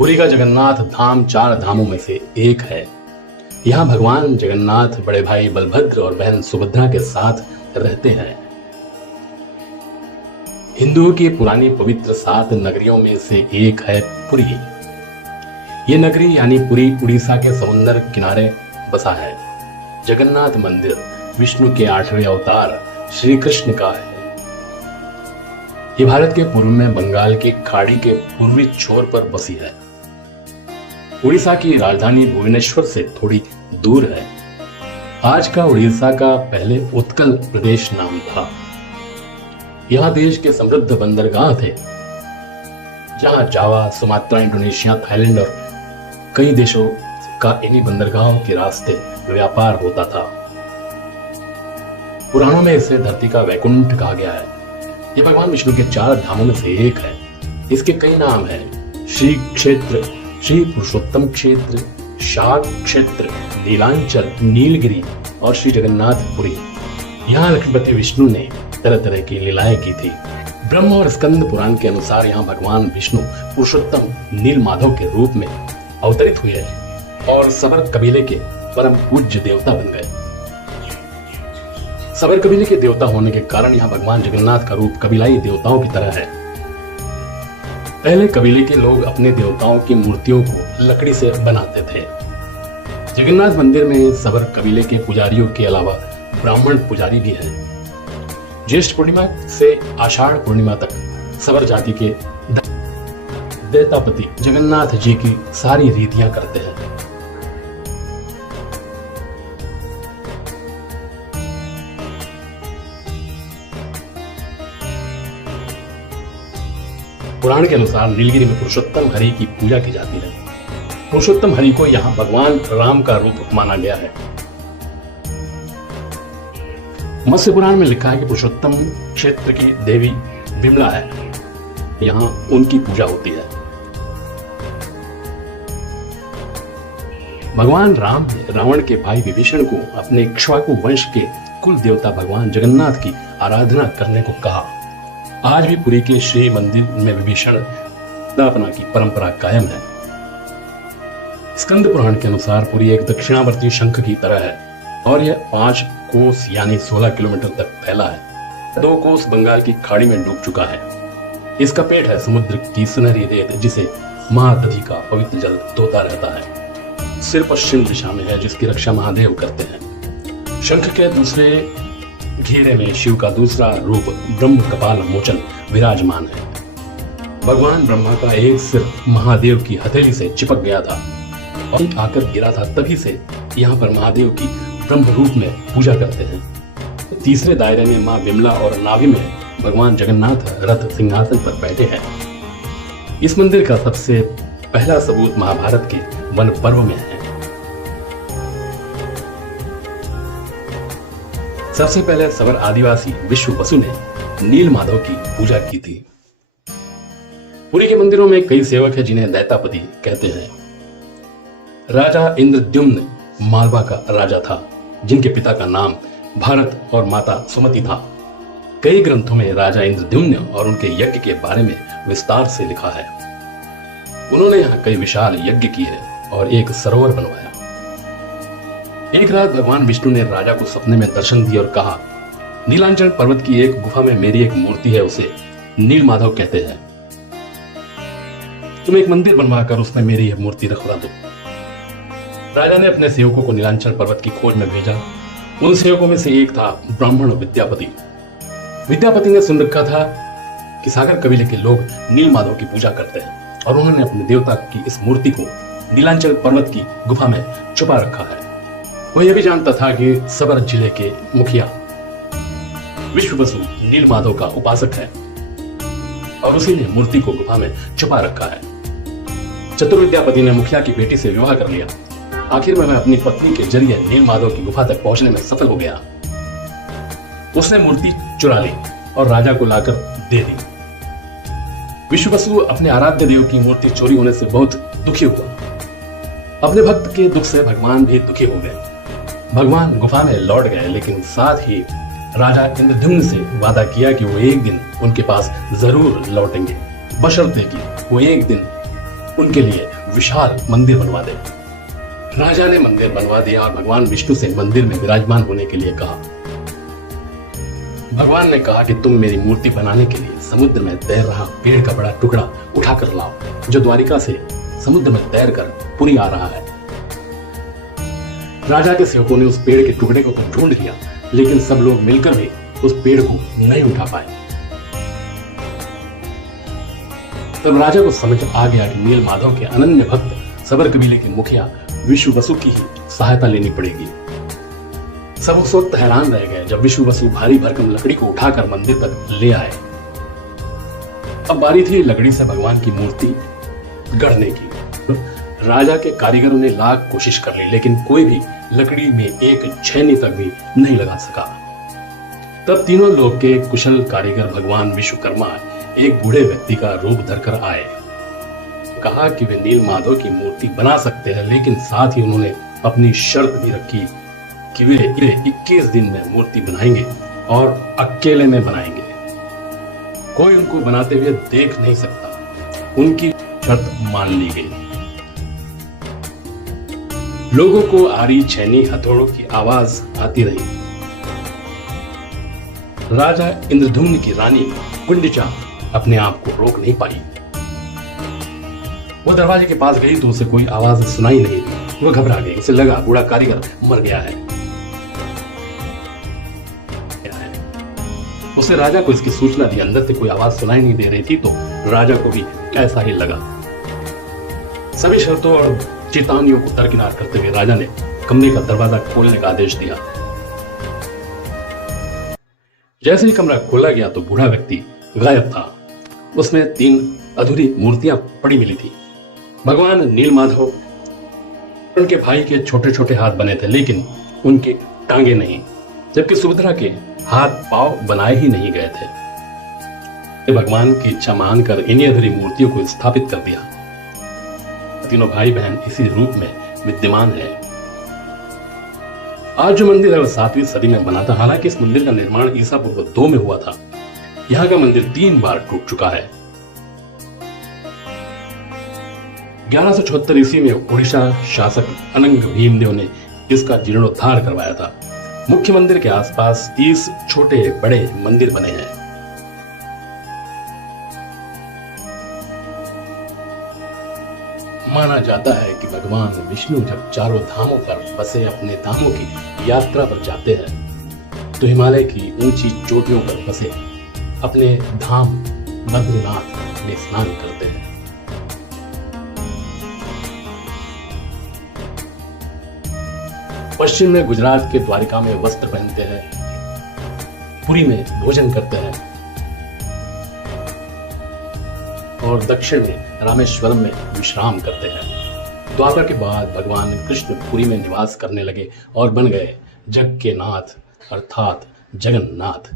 पुरी का जगन्नाथ धाम 4 धामों में से एक है। यहाँ भगवान जगन्नाथ बड़े भाई बलभद्र और बहन सुभद्रा के साथ रहते हैं। हिंदुओं की पुरानी पवित्र 7 नगरियों में से एक है पुरी। ये नगरी यानी पुरी उड़ीसा के समुद्र किनारे बसा है। जगन्नाथ मंदिर विष्णु के 8वें अवतार श्री कृष्ण का है। ये भारत के पूर्व में बंगाल की खाड़ी के पूर्वी छोर पर बसी है। उड़ीसा की राजधानी भुवनेश्वर से थोड़ी दूर है। आज का उड़ीसा का पहले उत्कल प्रदेश नाम था। यहाँ देश के समृद्ध बंदरगाह थे, जहाँ जावा, सुमात्रा, इंडोनेशिया, थाईलैंड और कई देशों का इन्हीं बंदरगाहों के रास्ते व्यापार होता था। पुराणों में इसे धरती का वैकुंठ कहा गया है। ये भगवान विष्णु के 4 धामों में से एक है। इसके कई नाम हैं: श्री क्षेत्र, श्री पुरुषोत्तम क्षेत्र, शाक क्षेत्र, नीलांचल, नीलगिरी और श्री जगन्नाथपुरी। यहाँ लक्ष्मीपति विष्णु ने तरह तरह की लीलाएं की थी। ब्रह्म और स्कंद पुराण के अनुसार यहाँ भगवान विष्णु पुरुषोत्तम नील माधव के रूप में अवतरित हुए और सबर कबीले के परम पूज्य देवता बन गए। सबर कबीले के देवता होने के कारण यहाँ भगवान जगन्नाथ का रूप कबीलाई देवताओं की तरह है। पहले कबीले के लोग अपने देवताओं की मूर्तियों को लकड़ी से बनाते थे। जगन्नाथ मंदिर में सबर कबीले के पुजारियों के अलावा ब्राह्मण पुजारी भी हैं। ज्येष्ठ पूर्णिमा से आषाढ़ पूर्णिमा तक सबर जाति के दैतापति जगन्नाथ जी की सारी रीतियां करते हैं। पुराण के अनुसार नीलगिरी में पुरुषोत्तम हरि की पूजा की जाती है। पुरुषोत्तम हरि को यहाँ भगवान राम का रूप माना गया है। मत्स्य पुराण में लिखा है कि पुरुषोत्तम क्षेत्र की देवी विमला है। यहाँ उनकी पूजा होती है। भगवान राम ने रावण के भाई विभीषण को अपने इक्ष्वाकु वंश के कुल देवता भगवान जगन्नाथ की आराधना करने को कहा। आज भी पुरी के श्री मंदिर में विभीषण स्थापना की परंपरा कायम है। स्कंद पुराण के अनुसार पुरी एक दक्षिणावर्ती शंख की तरह है और यह 5 कोस यानी 16 किलोमीटर तक फैला है। 2 कोस बंगाल की खाड़ी में डूब चुका है। इसका पेट है समुद्र की सुनहरी रेत, जिसे महादधि का पवित्र जल धोता रहता है। सिर पश्चिम दिशा में है, जिसकी रक्षा महादेव करते हैं। शंख के दूसरे घेरे में शिव का दूसरा रूप ब्रह्म कपाल मोचन विराजमान है। भगवान ब्रह्मा का एक सिर महादेव की हथेली से चिपक गया था और आकर गिरा था। तभी से यहाँ पर महादेव की ब्रह्म रूप में पूजा करते हैं। तीसरे दायरे में माँ विमला और नाभि में भगवान जगन्नाथ रथ सिंहासन पर बैठे हैं। इस मंदिर का सबसे पहला सबूत महाभारत के वन पर्व में है। सबसे पहले सबर आदिवासी विश्व वसु ने नील माधव की पूजा की थी। पुरी के मंदिरों में कई सेवक हैं जिन्हें दैतापति कहते हैं। राजा इंद्रद्युम्न मालवा का राजा था, जिनके पिता का नाम भारत और माता सुमति था। कई ग्रंथों में राजा इंद्रद्युम्न और उनके यज्ञ के बारे में विस्तार से लिखा है। उन्होंने यहाँ कई विशाल यज्ञ किए और एक सरोवर बनवाया। एक रात भगवान विष्णु ने राजा को सपने में दर्शन दिए और कहा, नीलांचल पर्वत की एक गुफा में मेरी एक मूर्ति है, उसे नील माधव कहते हैं। तुम एक मंदिर बनवाकर उसमें मेरी यह मूर्ति रखवा दो। राजा ने अपने सेवकों को नीलांचल पर्वत की खोज में भेजा। उन सेवकों में से एक था ब्राह्मण विद्यापति। विद्यापति ने सुन रखा था कि सागर कबीले के लोग नील माधव की पूजा करते हैं और उन्होंने अपने देवता की इस मूर्ति को नीलांचल पर्वत की गुफा में छुपा रखा है। वह यह भी जानता था कि सबर जिले के मुखिया विश्व वसु नील माधव का उपासक है और उसी ने मूर्ति को गुफा में छुपा रखा है। चतुर विद्यापति ने मुखिया की बेटी से विवाह कर लिया। आखिर में वह अपनी पत्नी के जरिए नील माधव की गुफा तक पहुंचने में सफल हो गया। उसने मूर्ति चुरा ली और राजा को लाकर दे दी। विश्व वसु अपने आराध्य देव की मूर्ति चोरी होने से बहुत दुखी हुआ। अपने भक्त के दुख से भगवान भी दुखी हो गए। भगवान गुफा में लौट गए, लेकिन साथ ही राजा इंद्रद्युम्न से वादा किया कि वो एक दिन उनके पास जरूर लौटेंगे, बशर्ते कि वो एक दिन उनके लिए विशाल मंदिर बनवा दे। राजा ने मंदिर बनवा दिया और भगवान विष्णु से मंदिर में विराजमान होने के लिए कहा। भगवान ने कहा कि तुम मेरी मूर्ति बनाने के लिए समुद्र में तैर रहा पेड़ का बड़ा टुकड़ा उठाकर लाओ, जो द्वारिका से समुद्र में तैर कर पुरी आ रहा है। राजा के सेवकों ने उस पेड़ के टुकड़े को ढूंढ लिया, लेकिन सब लोग मिलकर भी उस पेड़ को नहीं उठा पाए। तब राजा को समझ आ गया कि नील माधव के अनन्य भक्त सबर कबीले के मुखिया विश्व वसु की ही सहायता लेनी पड़ेगी। सब उस वक्त हैरान रह गए जब विश्व वसु भारी भरकम लकड़ी को उठाकर मंदिर तक ले आए। अब बारी थी लकड़ी से भगवान की मूर्ति गढ़ने की। राजा के कारीगरों ने लाख कोशिश कर ली, लेकिन कोई भी लकड़ी में एक छेनी तक भी नहीं लगा सका। तब तीनों लोग के कुशल कारीगर भगवान विश्वकर्मा एक बूढ़े व्यक्ति का रूप धरकर आए। कहा कि वे नील माधव की मूर्ति बना सकते हैं, लेकिन साथ ही उन्होंने अपनी शर्त भी रखी कि वे 21 दिन में मूर्ति बनाएंगे और अकेले में बनाएंगे। कोई उनको बनाते हुए देख नहीं सकता। उनकी शर्त मान ली गई। लोगों को आरी छेनी हथौड़ों की आवाज आती रही। राजा इंद्रधुम्न की रानी गुंडिचा अपने आप को रोक नहीं पाई। वो दरवाजे के पास गई तो उसे कोई आवाज सुनाई नहीं दी। वो घबरा गई। उसे लगा बूढ़ा कारीगर मर गया है। उसे राजा को इसकी सूचना दी। अंदर से कोई आवाज सुनाई नहीं दे रही थी, तो राजा को भी ऐसा ही लगा। सभी शर्तों और चेतावनियों को दरकिनार करते हुए राजा ने कमरे का दरवाजा खोलने का आदेश दिया। जैसे ही कमरा खोला गया तो बूढ़ा व्यक्ति गायब था। उसमें 3 अधूरी मूर्तियां पड़ी मिली थी। भगवान नीलमाधव उनके भाई के छोटे छोटे हाथ बने थे, लेकिन उनके टांगे नहीं, जबकि सुभद्रा के हाथ पांव बनाए ही नहीं गए थे। भगवान की इच्छा मानकर इन्हीं अधूरी मूर्तियों को स्थापित कर दिया। तीनों भाई बहन इसी रूप में विद्यमान है। आज जो मंदिर है वह 7वीं सदी में बना था। हालांकि इस मंदिर का निर्माण ईसा पूर्व 2 में हुआ था। यहाँ का मंदिर 3 बार टूट चुका है। 1174 ईस्वी में उड़ीसा शासक अनंग भीमदेव ने इसका जीर्णोद्धार करवाया था। मुख्य मंदिर के आसपास 30 छोटे बड़े मंदिर बने हैं। माना जाता है कि भगवान विष्णु जब चारों धामों पर बसे अपने धामों की यात्रा पर जाते हैं, तो हिमालय की ऊंची चोटियों पर बसे अपने धाम बद्रीनाथ में स्नान करते हैं। पश्चिम में गुजरात के द्वारिका में वस्त्र पहनते हैं, पुरी में भोजन करते हैं और दक्षिण में रामेश्वरम में विश्राम करते हैं। द्वापर के बाद भगवान कृष्ण पुरी में निवास करने लगे और बन गए जग के नाथ अर्थात जगन्नाथ।